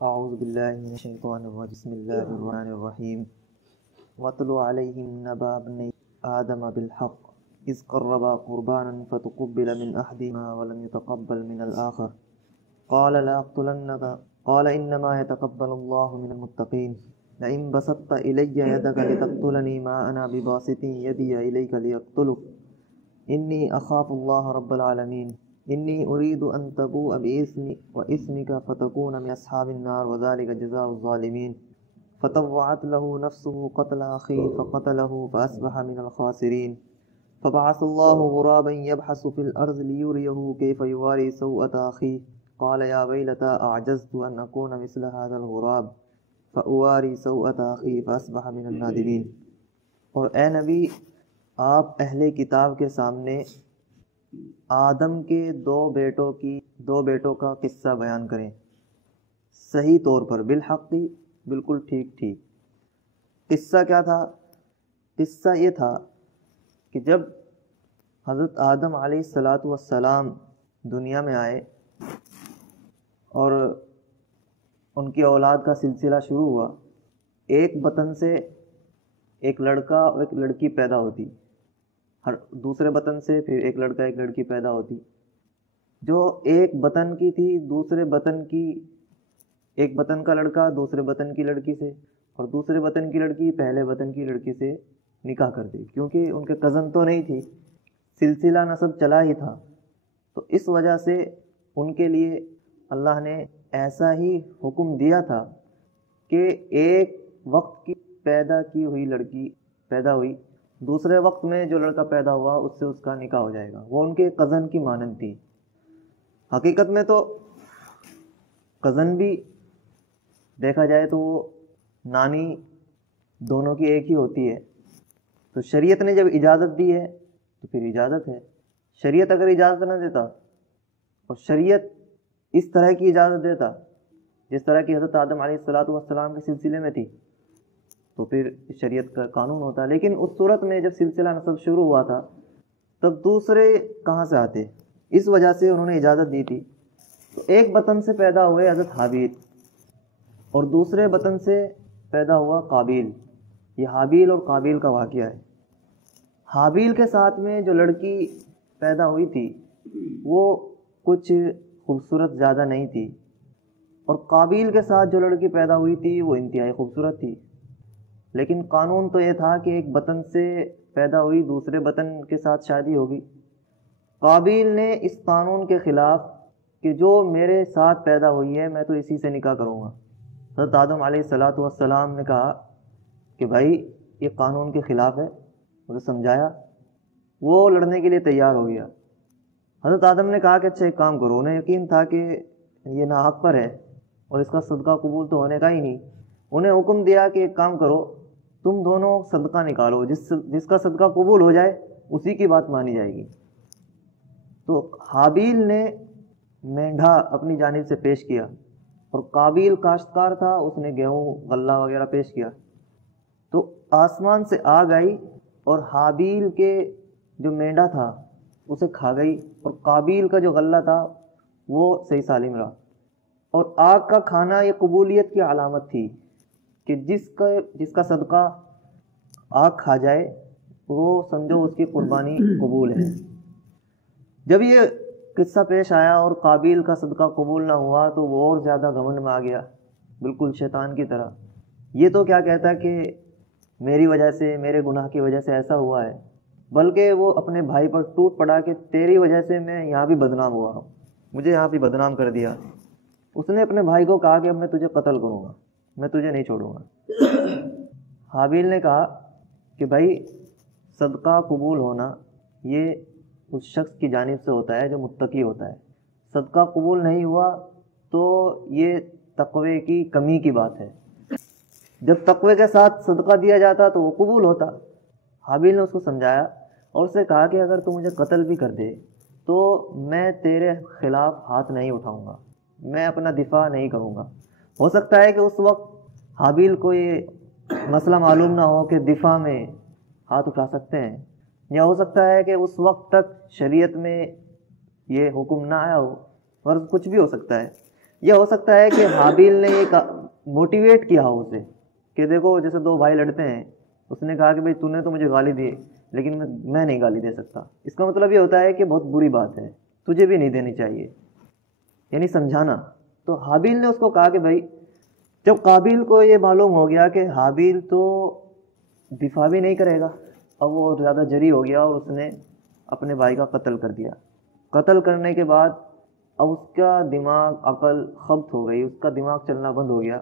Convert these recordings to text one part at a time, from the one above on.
اعوذ باللہ من الشیطان الرجیم بسم اللہ الرحمن الرحیم واتل علیہم نبأ ابنی آدم بالحق اذ قربا قربانا فتقبل من احدهما ولم يتقبل من الآخر قال لأقتلنك قال انما يتقبل الله من المتقین لئن بسطت الی یدک لتقتلنی ما انا بباسط یدی الیک لیقتلک انی اخاف اللہ رب العالمین انی اريد ان تبوء باسمي واسمك فتكون من اصحاب النار وذلك جزاء الظالمين فطوعت له نفسه قتل اخيه فقتله فاصبح من الخاسرين فبعث الله غرابا يبحث في الارض ليريه كيف يواري سوءة اخيه قال يا ويلتى اعجزت ان اكون مثل هذا الغراب فاواري سوءة اخي فاصبح من النادمين۔ اور اے نبی، آپ اہل کتاب کے سامنے آدم کے دو بیٹوں کا قصہ بیان کریں صحیح طور پر، بالحق، بالکل ٹھیک۔ قصہ کیا تھا؟ قصہ یہ تھا کہ جب حضرت آدم علیہ السلام دنیا میں آئے اور ان کی اولاد کا سلسلہ شروع ہوا، ایک بطن سے ایک لڑکا اور ایک لڑکی پیدا ہوتی، ہر دوسرے بطن سے پھر ایک لڑکا ایک لڑکی پیدا ہوتی۔ جو ایک بطن کی تھی دوسرے بطن کی، ایک بطن کا لڑکا دوسرے بطن کی لڑکی سے، اور دوسرے بطن کی لڑکی پہلے بطن کی لڑکی سے نکاح کر دی، کیونکہ ان کے کزن تو نہیں تھی، سلسلہ نسب چلا ہی تھا۔ تو اس وجہ سے ان کے لیے اللہ نے ایسا ہی حکم دیا تھا کہ ایک وقت کی پیدا کی ہوئی لڑکی پیدا ہوئی، دوسرے وقت میں جو لڑکا پیدا ہوا اس سے اس کا نکاح ہو جائے گا، وہ ان کے کزن کی مانند تھی۔ حقیقت میں تو کزن بھی دیکھا جائے تو وہ نانی دونوں کی ایک ہی ہوتی ہے، تو شریعت نے جب اجازت دی ہے تو پھر اجازت ہے۔ شریعت اگر اجازت نہ دیتا اور شریعت اس طرح کی اجازت دیتا جس طرح کی حضرت آدم علیہ السلام کے سلسلے میں تھی تو پھر شریعت کا قانون ہوتا، لیکن اس صورت میں جب سلسلہ نسب شروع ہوا تھا تب دوسرے کہاں سے آتے، اس وجہ سے انہوں نے اجازت دی تھی۔ تو ایک بطن سے پیدا ہوئے حضرت حابیل اور دوسرے بطن سے پیدا ہوا قابیل۔ یہ حابیل اور قابیل کا واقعہ ہے۔ حابیل کے ساتھ میں جو لڑکی پیدا ہوئی تھی وہ کچھ خوبصورت زیادہ نہیں تھی، اور قابیل کے ساتھ جو لڑکی پیدا ہوئی تھی وہ انتہائی خوبصورت تھی۔ لیکن قانون تو یہ تھا کہ ایک بطن سے پیدا ہوئی دوسرے بطن کے ساتھ شادی ہوگی۔ قابیل نے اس قانون کے خلاف کہ جو میرے ساتھ پیدا ہوئی ہے میں تو اسی سے نکاح کروں گا، حضرت آدم علیہ السلام نے کہا کہ بھائی یہ قانون کے خلاف ہے، اسے سمجھایا، وہ لڑنے کے لیے تیار ہو گیا۔ حضرت آدم نے کہا کہ اچھا ایک کام کرو، انہیں یقین تھا کہ یہ ناحق پر ہے اور اس کا صدقہ قبول تو ہونے کا ہی نہیں۔ انہیں حکم دیا کہ ایک کام کرو، تم دونوں صدقہ نکالو، جس کا صدقہ قبول ہو جائے اسی کی بات مانی جائے گی۔ تو حابیل نے مینڈھا اپنی جانب سے پیش کیا اور قابیل کاشتکار تھا، اس نے گیہوں غلہ وغیرہ پیش کیا۔ تو آسمان سے آگ آئی اور حابیل کے جو مینڈھا تھا اسے کھا گئی، اور قابیل کا جو غلہ تھا وہ صحیح سالم رہا۔ اور آگ کا کھانا یہ قبولیت کی علامت تھی کہ جس کا صدقہ آگ کھا جائے وہ سمجھو اس کی قربانی قبول ہے۔ جب یہ قصہ پیش آیا اور قابیل کا صدقہ قبول نہ ہوا تو وہ اور زیادہ گھمنڈ میں آ گیا، بالکل شیطان کی طرح۔ یہ تو کیا کہتا کہ میری وجہ سے، میرے گناہ کی وجہ سے ایسا ہوا ہے، بلکہ وہ اپنے بھائی پر ٹوٹ پڑا کہ تیری وجہ سے میں یہاں بھی بدنام ہوا ہوں، مجھے یہاں بھی بدنام کر دیا۔ اس نے اپنے بھائی کو کہا کہ اب میں تجھے قتل کروں گا، میں تجھے نہیں چھوڑوں گا۔ حابیل نے کہا کہ بھائی صدقہ قبول ہونا یہ اس شخص کی جانب سے ہوتا ہے جو متقی ہوتا ہے، صدقہ قبول نہیں ہوا تو یہ تقوی کی کمی کی بات ہے۔ جب تقوی کے ساتھ صدقہ دیا جاتا تو وہ قبول ہوتا۔ حابیل نے اس کو سمجھایا اور اسے کہا کہ اگر تو مجھے قتل بھی کر دے تو میں تیرے خلاف ہاتھ نہیں اٹھاؤں گا، میں اپنا دفاع نہیں کروں گا۔ ہو سکتا ہے کہ اس وقت حابیل کو یہ مسئلہ معلوم نہ ہو کہ دفاع میں ہاتھ اٹھا سکتے ہیں، یا ہو سکتا ہے کہ اس وقت تک شریعت میں یہ حکم نہ آیا ہو، اور کچھ بھی ہو سکتا ہے۔ یہ ہو سکتا ہے کہ حابیل نے یہ موٹیویٹ کیا ہو اسے کہ دیکھو جیسے دو بھائی لڑتے ہیں، اس نے کہا کہ بھائی تو نے تو مجھے گالی دی لیکن میں نہیں گالی دے سکتا، اس کا مطلب یہ ہوتا ہے کہ بہت بری بات ہے، تجھے بھی نہیں دینی چاہیے، یعنی سمجھانا۔ تو حابیل نے اس کو کہا کہ بھائی، جب قابیل کو یہ معلوم ہو گیا کہ حابیل تو دفاع بھی نہیں کرے گا، اب وہ زیادہ جری ہو گیا اور اس نے اپنے بھائی کا قتل کر دیا۔ قتل کرنے کے بعد اب اس کا دماغ، عقل خبط ہو گئی، اس کا دماغ چلنا بند ہو گیا۔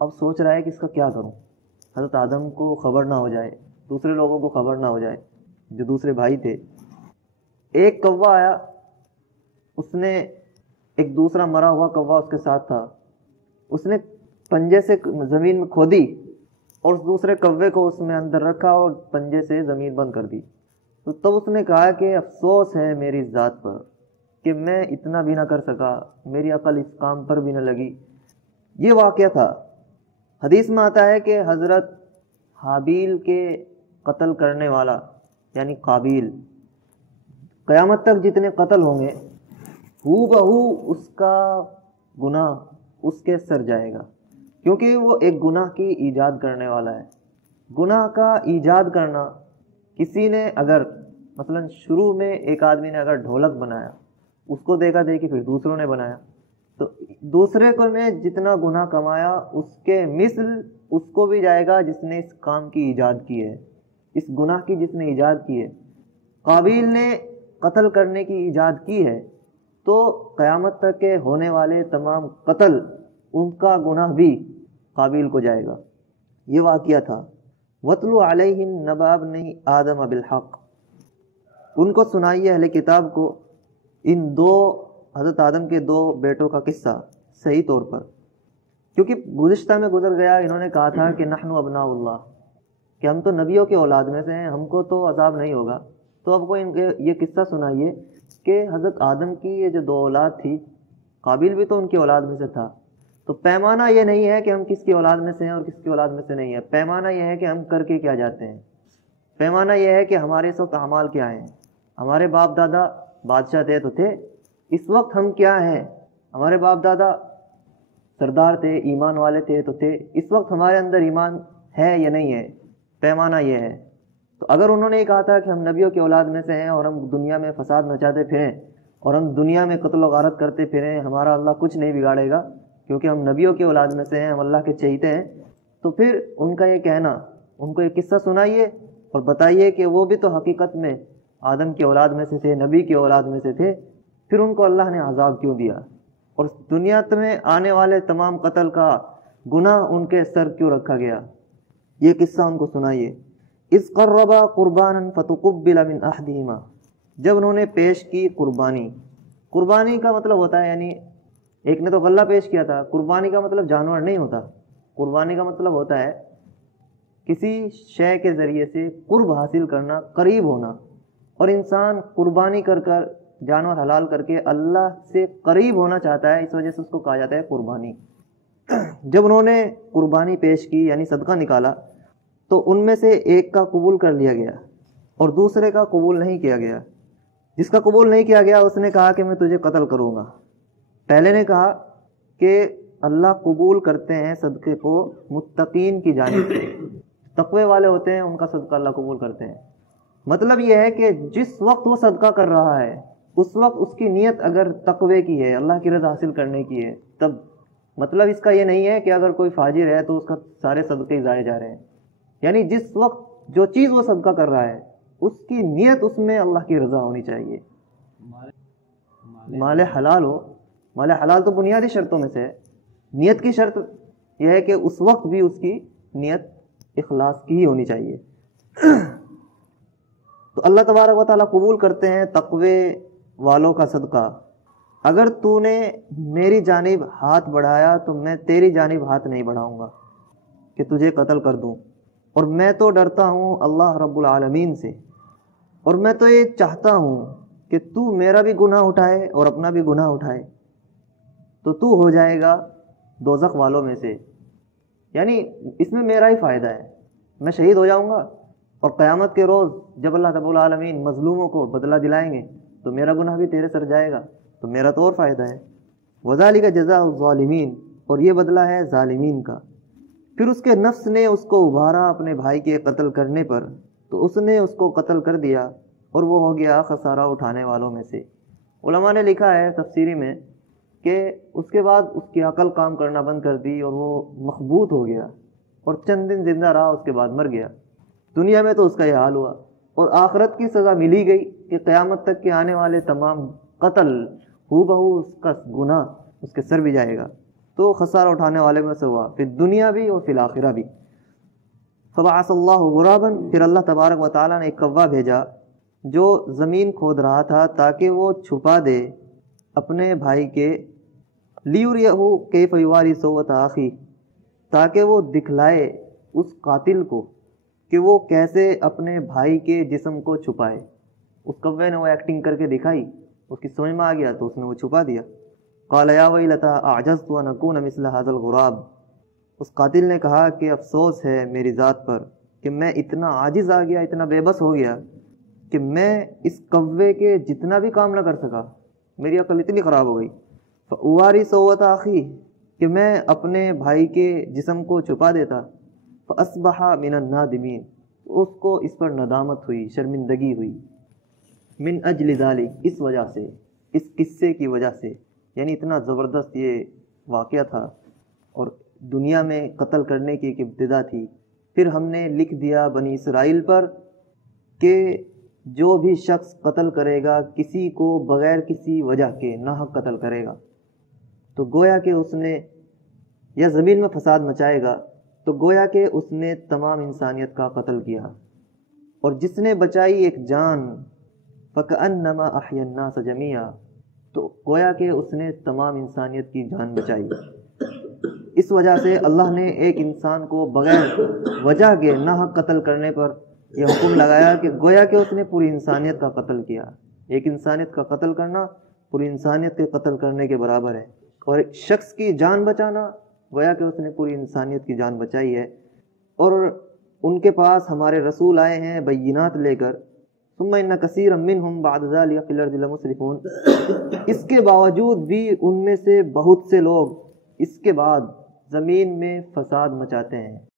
اب سوچ رہا ہے کہ اس کا کیا کروں، حضرت آدم کو خبر نہ ہو جائے، دوسرے لوگوں کو خبر نہ ہو جائے، جو دوسرے بھائی تھے۔ ایک کوا آیا، اس نے ایک دوسرا مرا ہوا کوا اس کے ساتھ تھا، اس نے پنجے سے زمین میں کھودی اور اس دوسرے کوے کو اس میں اندر رکھا اور پنجے سے زمین بند کر دی۔ تو تب اس نے کہا کہ افسوس ہے میری ذات پر کہ میں اتنا بھی نہ کر سکا، میری عقل اس کام پر بھی نہ لگی۔ یہ واقعہ تھا۔ حدیث میں آتا ہے کہ حضرت حابیل کے قتل کرنے والا یعنی قابیل، قیامت تک جتنے قتل ہوں گے ہو بہو اس کا گناہ اس کے سر جائے گا، کیونکہ وہ ایک گناہ کی ایجاد کرنے والا ہے۔ گناہ کا ایجاد کرنا، کسی نے اگر مثلا شروع میں ایک آدمی نے اگر ڈھولک بنایا، اس کو دیکھا دیکھی پھر دوسروں نے بنایا، تو دوسرے کو نے جتنا گناہ کمایا اس کے مثل اس کو بھی جائے گا جس نے اس کام کی ایجاد کی ہے، اس گناہ کی جس نے ایجاد کی ہے۔ قابیل نے قتل کرنے کی ایجاد کی ہے تو قیامت تک کے ہونے والے تمام قتل، ان کا گناہ بھی قابیل کو جائے گا۔ یہ واقعہ تھا۔ وَاتْلُ عَلَيْهِمْ نَبَأَ ابْنَيْ آدَمَ بِالْحَقِّ، ان کو سنائیے اہل کتاب کو ان دو حضرت آدم کے دو بیٹوں کا قصہ صحیح طور پر، کیونکہ گزشتہ میں گزر گیا، انہوں نے کہا تھا کہ نحن ابناء اللہ، کہ ہم تو نبیوں کی اولاد میں سے ہیں، ہم کو تو عذاب نہیں ہوگا۔ تو اب کو ان کے یہ قصہ سنائیے کہ حضرت آدم کی یہ جو دو اولاد تھی، قابیل بھی تو ان کی اولاد میں سے تھا، تو پیمانہ یہ نہیں ہے کہ ہم کس کی اولاد میں سے ہیں اور کس کی اولاد میں سے نہیں ہے، پیمانہ یہ ہے کہ ہم کر کے کیا جاتے ہیں، پیمانہ یہ ہے کہ ہمارے اس وقت اعمال کیا ہیں۔ ہمارے باپ دادا بادشاہ تھے تو تھے، اس وقت ہم کیا ہیں؟ ہمارے باپ دادا سردار تھے، ایمان والے تھے تو تھے، اس وقت ہمارے اندر ایمان ہے یا نہیں ہے، پیمانہ یہ ہے۔ تو اگر انہوں نے یہ کہا تھا کہ ہم نبیوں کی اولاد میں سے ہیں اور ہم دنیا میں فساد مچاتے پھریں اور ہم دنیا میں قتل و غارت کرتے پھریں، ہمارا اللہ کچھ نہیں بگاڑے گا کیونکہ ہم نبیوں کی اولاد میں سے ہیں، ہم اللہ کے چہیتے ہیں، تو پھر ان کا یہ کہنا، ان کو یہ قصہ سنائیے اور بتائیے کہ وہ بھی تو حقیقت میں آدم کی اولاد میں سے تھے، نبی کی اولاد میں سے تھے، پھر ان کو اللہ نے عذاب کیوں دیا اور دنیا میں آنے والے تمام قتل کا گناہ ان کے سر کیوں رکھا گیا۔ یہ قصہ ان کو سنائیے۔ اذ قربا قربانا فتقبل من احدہما، جب انہوں نے پیش کی قربانی۔ قربانی کا مطلب ہوتا ہے، یعنی ایک نے تو غلہ پیش کیا تھا، قربانی کا مطلب جانور نہیں ہوتا، قربانی کا مطلب ہوتا ہے کسی شے کے ذریعے سے قرب حاصل کرنا، قریب ہونا، اور انسان قربانی کر کر جانور حلال کر کے اللہ سے قریب ہونا چاہتا ہے، اس وجہ سے اس کو کہا جاتا ہے قربانی۔ جب انہوں نے قربانی پیش کی یعنی صدقہ نکالا تو ان میں سے ایک کا قبول کر لیا گیا اور دوسرے کا قبول نہیں کیا گیا۔ جس کا قبول نہیں کیا گیا اس نے کہا کہ میں تجھے قتل کروں گا۔ پہلے نے کہا کہ اللہ قبول کرتے ہیں صدقے کو متقین کی جانب سے، تقوی والے ہوتے ہیں ان کا صدقہ اللہ قبول کرتے ہیں۔ مطلب یہ ہے کہ جس وقت وہ صدقہ کر رہا ہے اس وقت اس کی نیت اگر تقوی کی ہے، اللہ کی رضا حاصل کرنے کی ہے، تب مطلب اس کا یہ نہیں ہے کہ اگر کوئی فاجر ہے تو اس کا سارے صدقے ضائع جا رہے ہیں، یعنی جس وقت جو چیز وہ صدقہ کر رہا ہے اس کی نیت اس میں اللہ کی رضا ہونی چاہیے۔ مال حلال ہو، مال حلال تو بنیادی شرطوں میں سے ہے، نیت کی شرط یہ ہے کہ اس وقت بھی اس کی نیت اخلاص کی ہی ہونی چاہیے۔ تو اللہ تبارک و تعالیٰ قبول کرتے ہیں تقوی والوں کا صدقہ۔ اگر تو نے میری جانب ہاتھ بڑھایا تو میں تیری جانب ہاتھ نہیں بڑھاؤں گا کہ تجھے قتل کر دوں، اور میں تو ڈرتا ہوں اللہ رب العالمین سے، اور میں تو یہ چاہتا ہوں کہ تو میرا بھی گناہ اٹھائے اور اپنا بھی گناہ اٹھائے، تو ہو جائے گا دوزخ والوں میں سے، یعنی اس میں میرا ہی فائدہ ہے، میں شہید ہو جاؤں گا اور قیامت کے روز جب اللہ رب العالمین مظلوموں کو بدلہ دلائیں گے تو میرا گناہ بھی تیرے سر جائے گا، تو میرا تو اور فائدہ ہے۔ وذالک جزاء الظالمین، اور یہ بدلہ ہے ظالمین کا۔ پھر اس کے نفس نے اس کو ابھارا اپنے بھائی کے قتل کرنے پر، تو اس نے اس کو قتل کر دیا اور وہ ہو گیا خسارہ اٹھانے والوں میں سے۔ علماء نے لکھا ہے تفسیری میں کہ اس کے بعد اس کی عقل کام کرنا بند کر دی اور وہ مخبوط ہو گیا اور چند دن زندہ رہا، اس کے بعد مر گیا۔ دنیا میں تو اس کا یہ حال ہوا، اور آخرت کی سزا ملی گئی کہ قیامت تک کے آنے والے تمام قتل ہو بہو اس کا گناہ اس کے سر بھی جائے گا، تو خسارہ اٹھانے والے میں سے ہوا، پھر دنیا بھی اور پھر آخرہ بھی۔ فبعث اللہ غرابا، پھر اللہ تبارک و تعالیٰ نے ایک کوا بھیجا جو زمین کھود رہا تھا تاکہ وہ چھپا دے اپنے بھائی کے، لیریہ کیف یواری سوءۃ اخیہ، تاکہ وہ دکھلائے اس قاتل کو کہ وہ کیسے اپنے بھائی کے جسم کو چھپائے۔ اس کوے نے وہ ایکٹنگ کر کے دکھائی، اس کی سمجھ میں آ گیا تو اس نے وہ چھپا دیا۔ قال یا ویلتى اعجزت ان اکون مثل هذا الغراب، اس قاتل نے کہا کہ افسوس ہے میری ذات پر کہ میں اتنا عاجز آ گیا، اتنا بے بس ہو گیا کہ میں اس کوے کے جتنا بھی کام نہ کر سکا، میری عقل اتنی خراب ہو گئی۔ فاواری سوءۃ اخیہ، کہ میں اپنے بھائی کے جسم کو چھپا دیتا۔ فاصبح من النادمین، اس کو اس پر ندامت ہوئی، شرمندگی ہوئی۔ من اجل ذلک، اس وجہ سے، اس قصے کی وجہ سے، یعنی اتنا زبردست یہ واقعہ تھا اور دنیا میں قتل کرنے کی ایک ابتدا تھی۔ پھر ہم نے لکھ دیا بنی اسرائیل پر کہ جو بھی شخص قتل کرے گا کسی کو بغیر کسی وجہ کے ناحق قتل کرے گا تو گویا کہ اس نے، یا زمین میں فساد مچائے گا تو گویا کہ اس نے تمام انسانیت کا قتل کیا، اور جس نے بچائی ایک جان فکأنما احیا الناس جميعا، تو گویا کہ اس نے تمام انسانیت کی جان بچائی۔ اس وجہ سے اللہ نے ایک انسان کو بغیر وجہ کے ناحق قتل کرنے پر یہ حکم لگایا کہ گویا کہ اس نے پوری انسانیت کا قتل کیا۔ ایک انسانیت کا قتل کرنا پوری انسانیت کے قتل کرنے کے برابر ہے، اور ایک شخص کی جان بچانا گویا کہ اس نے پوری انسانیت کی جان بچائی ہے۔ اور ان کے پاس ہمارے رسول آئے ہیں بینات لے کر، ثم ان کثیرا منہم بعد ذلک فی الارض لمسرفون، اس کے باوجود بھی ان میں سے بہت سے لوگ اس کے بعد زمین میں فساد مچاتے ہیں۔